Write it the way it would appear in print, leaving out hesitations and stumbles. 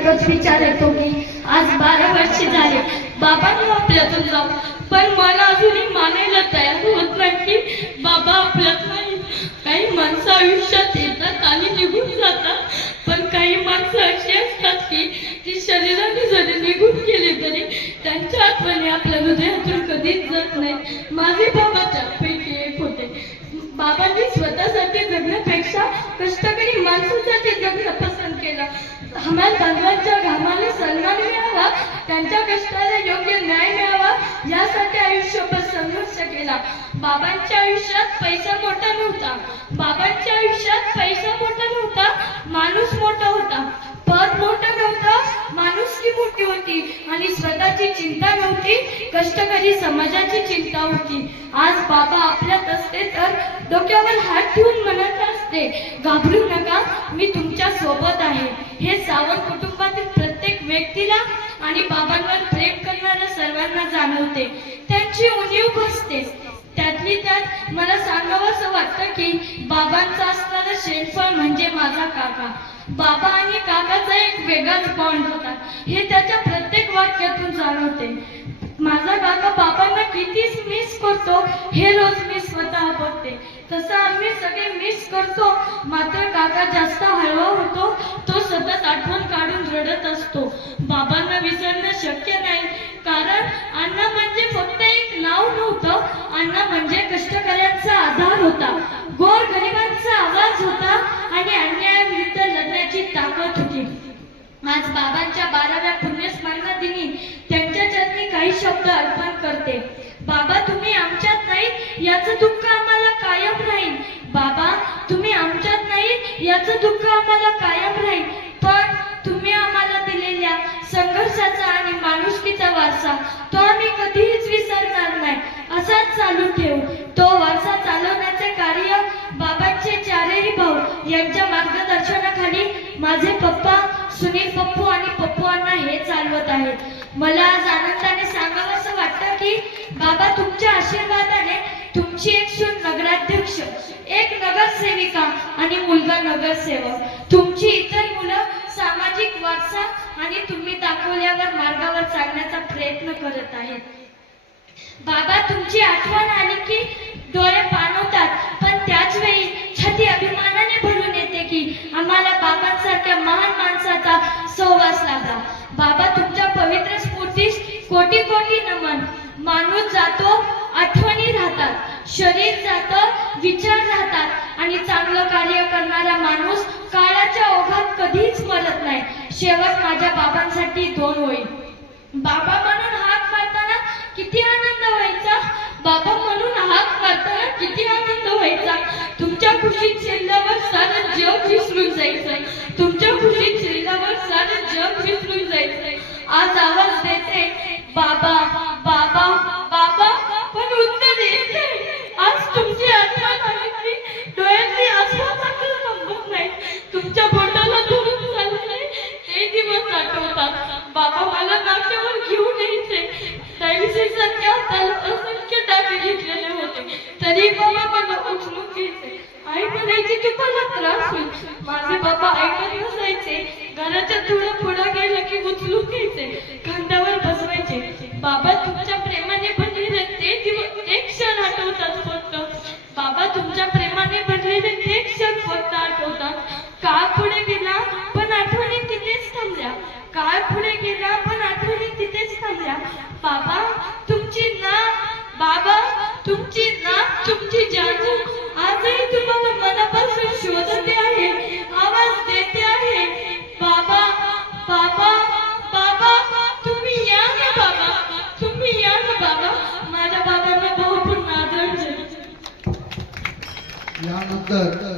एकच विचार येतो की आज 12 वर्ष झाले बाबांना आपल्यातून जाऊ, पण मला अजूनही मानायला तयार होत नाही की बाबा आपल्यात नाही. काही माणसं आयुष्यात येतात आणि निघून जातात, पण काही माणसं अशी असतात की ती शरीराने जरी निघून गेली तरी त्यांच्या आठवणी आपल्या हृदयातून कधीच जात नाही. माझे बाबा त्यापैकी एक होते. बाबांनी स्वतःसाठी जगण्यापेक्षा कष्टकरी माणसासाठी जगणं पसंत केलं. हमाल बांधवांच्या घामाने सन्मान मिळावा, त्यांच्या कष्टाला योग्य न्याय मिळावा यासाठी आयुष्यभर संघर्ष केला. बाबांच्या आयुष्यात पैसा मोठा नव्हता, बाबांच्या आयुष्यात पैसा मोठा नव्हता, माणूस मोठा होता. पद मोठं नव्हतं, माणुसकी मोठी होती आणि स्वतःची चिंता नव्हती, कष्टकरी समाजाची चिंता होती. आज बाबा आपल्यात असते तर डोक्यावर हात ठेवून म्हणत असते, घाबरू नका, मी तुमच्या सोबत आहे. हे सावंत कुटुंबातील प्रत्येक व्यक्तीला आणि बाबांवर प्रेम करणाऱ्या सर्वांना जाणवते. त्यांची उणीव भासते. त्यातली त्यात मला सांगावंसं वाटतं की बाबांचा असणारा शेणफळ म्हणजे माझा काका. बाबा आणि काकाचा एक वेगळाच बॉन्ड होता, हे त्याच्या प्रत्येक वाक्यातून जाणवते. माझा काका बाबांना किती मिस करतो हे रोज मी स्वतः बघते. तसं आम्ही सगळे मिस करतो, मात्र काका जास्त हळवा होतो. तो सतत आठवण काढून रडत असतो. बाबांना विसरणं शक्य नाही, कारण अण्णा म्हणजे फक्त एक नाव नव्हतं, अण्णा म्हणजे कष्टकऱ्यांचा आधार होता, गोरगरिबांचा आवाज होता आणि अन्यायाविरुद्ध लढण्याची ताकद होती. आज बाबांच्या 12व्या पुण्यस्मरण दिनी त्यांच्या चरणी काही शब्द अर्पण करते. बाबा, तुम्ही आमच्यात नाही याचं दुःख आम्हाला कायम राहील. बाबा, तुम्ही आमच्यात नाही याचं दुःख आम्हाला कायम राहील, पण तुम्ही आम्हाला दिलेल्या संघर्षाचा आणि माणुसकीचा वारसा तो आम्ही कधीच विसरणार नाही. असाच चालू ठेवू. तो वारसा चालवण्याचे कार्य बाबांचे चारही भाऊ यांच्या मार्गदर्शनाखाली माझे पप्पा सुनील पप्पू आणि पप्पू अण्णा हे चालवत आहेत. मला आज आनंदाने सांगावंसं वाटतं की बाबा, तुमच्या आशीर्वादाने तुमची एक सून नगराध्यक्ष, एक नगरसेविका आणि मुलगा नगरसेवक, तुमची इतर मुलं सामाजिक वारसा आणि तुम्ही दाखवल्यावर मार्गावर चालण्याचा प्रयत्न करत आहेत. बाबा, तुमची आठवण आली की डोळे पाणवतात, पण त्याच वेळी छाती अभिमानाने भरून येते की आम्हाला बाबांसारख्या महान माणसाचा सहवास लाभला. बाबा, तुमच्या पवित्र स्फूर्तीस कोटी कोटी नमन. माणूस जातो, आठवणी राहतात, शरीर जातं, विचार राहतात आणि चांगलं कार्य करणारा माणूस काळाच्या ओघात कधीच मरत नाही. शेवट माझ्या बाबांसाठी 2 ओळी. बाबा म्हणून हाक मारताना किती आनंद व्हायचा, बाबा म्हणून हाक मारताना किती आनंद व्हायचा. तुमच्या खुशीत चिल्ल्यावर सारं जग विसरून जायचं, तुमच्या खुशीत चिल्ल्यावर सारं जग विसरून जायचं. आज आवाज देते बाबा बाबा बाबा, पण उत्तर येत नाही. आज तुमची आठवण आली की डोळ्यातली आसू मात्र थांबत नाही. तुमच्या बोटाला धरून चाललंय ते दिवस आठवतात. बाबा, मला नाक्यावर घेऊन यायचे. डायलिसिसच्या हाताला असंख्य टाके घेतलेले होते, तरी बाबा मला उचलून घ्यायचे. आई म्हणायची की मला त्रास होईल. माझे बाबा ऐकत नसायचे. घराच्या थोडं पुढं गेलं की उचलून घ्यायचे, खांद्यावर बसवायचे. बाबा, तुमच्या प्रेमाने भरलेले ते दिवस, ते क्षण आठवतात फक्त. बाबा, तुमच्या प्रेमाने भरलेले ते क्षण फक्त आठवतात. काळ पुढे गेला पण आठवणी तिथेच थांबल्या, काळ पुढे गेला पण आठवणी तिथेच थांबल्या. बाबा, तुमची ना, बाबा, तुमची ना, तुमची जाणू आजही तुम्हाला मनापासून शोधते आहे, आवाज देते आहे. बाबा बाबा बाबा, तुम्ही या ना बाबा, तुम्ही या ना बाबा. माझ्या बाबांना भाऊ पुन्हा आदर. यानंतर